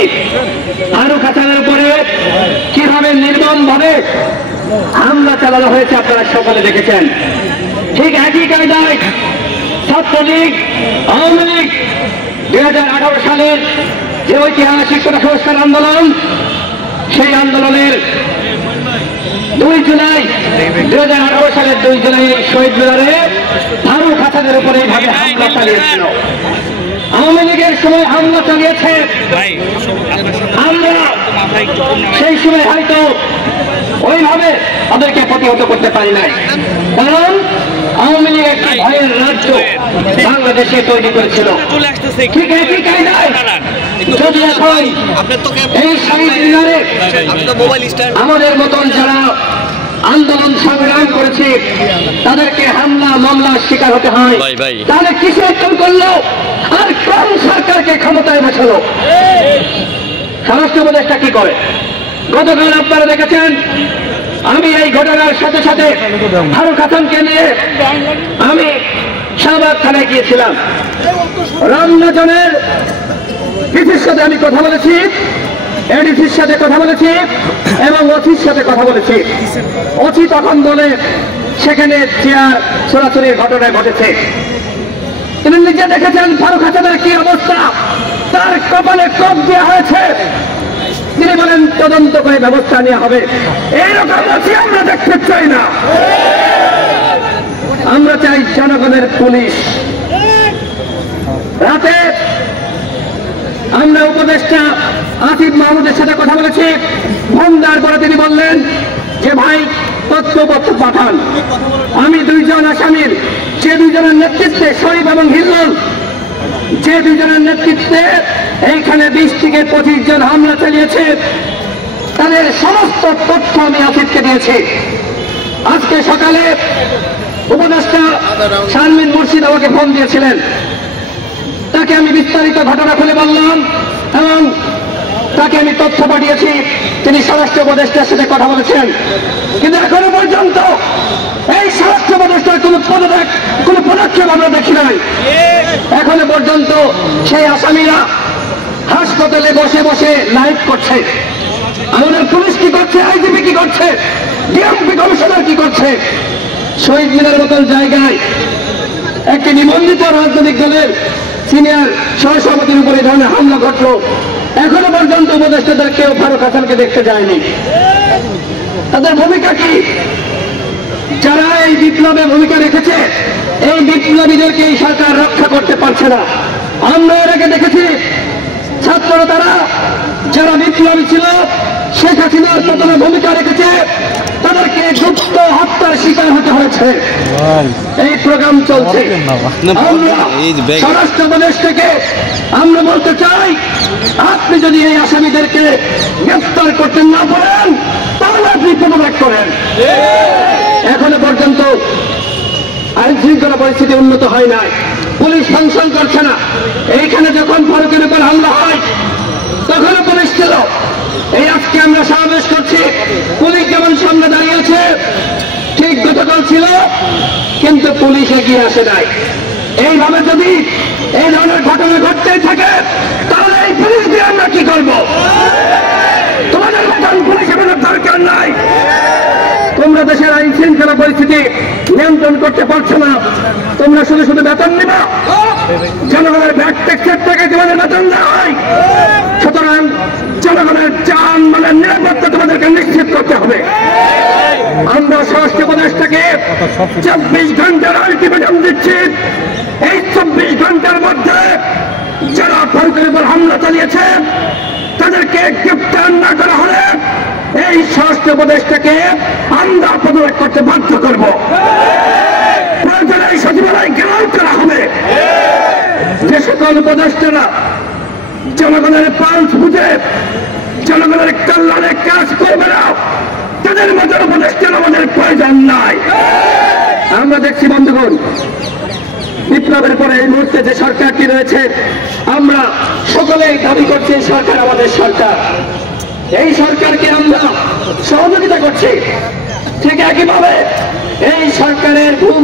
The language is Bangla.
দেখেছি ফারুক হাসানের উপরে কিভাবে নির্মমভাবে হামলা চালানো হয়েছে, আপনারা সকলে দেখেছেন। ঠিক একই কায়দায় ছাত্রলীগ, আওয়ামী লীগ 2018 সালের যে ঐতিহাসিক কোটা সংস্কার আন্দোলন, সেই আন্দোলনের 2 জুলাই 2018 সালের 2 জুলাই শহীদ মিনারে ফারুক হাসানের উপরে এইভাবে হামলা চালিয়েছিল। আওয়ামী লীগের সময় হামলা চালিয়েছে, আমরা সেই সময় হয়তো ওইভাবে তাদেরকে প্রতিহত করতে পারি নাই, কারণ আওয়ামী লীগ একটি ভয়ের রাজ্য বাংলাদেশে তৈরি করেছিল। ঠিক একই কায়দায় যদি এখন এই শহীদ মিনারে আমাদের মতন যারা আন্দোলন সংগ্রাম করেছে তাদেরকে হামলা মামলার শিকার হতে হয়, তাহলে কিসে উত্তর করলো আর কোন সরকারকে ক্ষমতায় বসালো? স্বরাষ্ট্র উপদেষ্টা কি করে? গতকাল আপনারা দেখেছেন, আমি এই ঘটনার সাথে সাথে ফারুক হাসানকে নিয়ে আমি শাহবাগ থানায় গিয়েছিলাম। রমনাজনের ডিসির সাথে আমি কথা বলেছি, এডিসির সাথে কথা বলেছি এবং ওসির সাথে কথা বলেছি। ওসি তখন বলে সেখানে চেয়ার চোরাচুরির ঘটনা ঘটেছে। তিনি নিজে দেখেছেন ফারুক হাসানের কি অবস্থা, তার কপালে কোপ দেওয়া হয়েছে। তিনি বলেন তদন্ত করে ব্যবস্থা নেওয়া হবে। এইরকম ওসি আমরা দেখতে চাই না, আমরা চাই জনগণের পুলিশ। রাতে আমরা উপদেষ্টা আসিফ মাহমুদের সাথে কথা বলেছি, ফোন দেওয়ার পরে তিনি বললেন যে ভাই তথ্যপত্র পাঠান। আমি 2 জন আসামির, যে 2 জনের নেতৃত্বে শরীফ এবং হিল্লুল, যে 2 জনের নেতৃত্বে এইখানে 20 থেকে 25 জন হামলা চালিয়েছে, তাদের সমস্ত তথ্য আমি আসিফকে দিয়েছি। আজকে সকালে উপদেষ্টা শারমিন মুর্শিদ আমাকে ফোন দিয়েছিলেন, তাকে আমি বিস্তারিত ঘটনা খুলে বললাম এবং তাকে আমি তথ্য পাঠিয়েছি। তিনি স্বরাষ্ট্র উপদেষ্টার সাথে কথা বলেছেন, কিন্তু এখনো পর্যন্ত এই স্বরাষ্ট্র উপদেষ্টার কোন পদক্ষেপ আমরা দেখি নাই। এখনো পর্যন্ত সেই আসামিরা হাসপাতালে বসে বসে লাইভ করছে। আমাদের পুলিশ কি করছে, আইজিপি কি করছে, ডিএমপি কমিশনার কি করছে? শহীদ মিনার মতন জায়গায় একটি নিবন্ধিত রাজনৈতিক দলের সিনিয়র সহসভাপতির উপরে এই ধরনের হামলা ঘটলো। এখনো পর্যন্ত উপদেষ্টাদের কেউ ফারুক হাসানকে দেখতে যায়নি। তাদের ভূমিকা কি? যারা এই বিপ্লবে ভূমিকা রেখেছে, এই বিপ্লবীদেরকে এই সরকার রক্ষা করতে পারছে না। আমরা এর আগে দেখেছি ছাত্ররা, তারা যারা বিপ্লবী ছিল, শেখ হাসিনার প্রথমে ভূমিকা রেখেছে, তাদেরকে গুপ্ত হত্যার শিকার হতে হয়েছে। এই প্রোগ্রাম চলছে। স্বরাষ্ট্র উপদেষ্টাকে আমরা বলতে চাই, আপনি যদি এই আসামিদেরকে গ্রেফতার করতে না পারেন তাহলে আপনি পদত্যাগ করেন। এখনো পর্যন্ত আইন শৃঙ্খলা পরিস্থিতি উন্নত হয় নাই, পুলিশ ফাংশন করছে না। এইখানে যখন ফারুকের উপর হামলা হয় তখনও পুলিশ ছিল। এই আজকে আমরা সমাবেশ করছি, পুলিশ যেমন সামনে দাঁড়িয়েছে ঠিক গতকাল ছিল, কিন্তু পুলিশ এগিয়ে আসে নাই। এইভাবে যদি এই ধরনের ঘটনা ঘটতেই থাকে তাহলে এই পুলিশ দিয়ে আমরা কি করবো? তোমাদের মতন পুলিশ আমাদের দরকার নাই। তোমরা দেশের আইন শৃঙ্খলা পরিস্থিতি নিয়ন্ত্রণ করতে পারছো না, তোমরা শুধু শুধু বেতন নিবা, জনগণের ব্যাট ট্যাক্সের টাকা তোমাদের বেতন দেওয়া হয়। সুতরাং জনগণের জান মালের নিরাপত্তা তোমাদেরকে নিশ্চিত করতে হবে। আমরা স্বরাষ্ট্র উপদেষ্টাকে 24 ঘন্টার আলটিমেটাম দিচ্ছি। এই 24 ঘন্টার মধ্যে যারা ফারুকের উপর হামলা চালিয়েছে তাদেরকে গ্রেফতার না করা হলে এই স্বরাষ্ট্র উপদেষ্টাকে আমরা পদত্যাগ করতে বাধ্য করব। প্রয়োজনে এই সচিবালয় ঘেরাও করা হবে। যে সকল উপদেষ্টারা জনগণের পালস বুঝে জনগণের কল্যাণে কাজ করবে না, তাদের মধ্যে উপদেষ্টার আমাদের প্রয়োজন নাই। আমরা দেখছি বন্ধুগণ, বিপ্লবের পরে এই মুহূর্তে যে সরকারটি রয়েছে, আমরা সকলেই দাবি করছি সরকার আমাদের সরকার। এই সরকারকে আমরা সহযোগিতা করছি। ঠিক একইভাবে এই সরকারের ভুল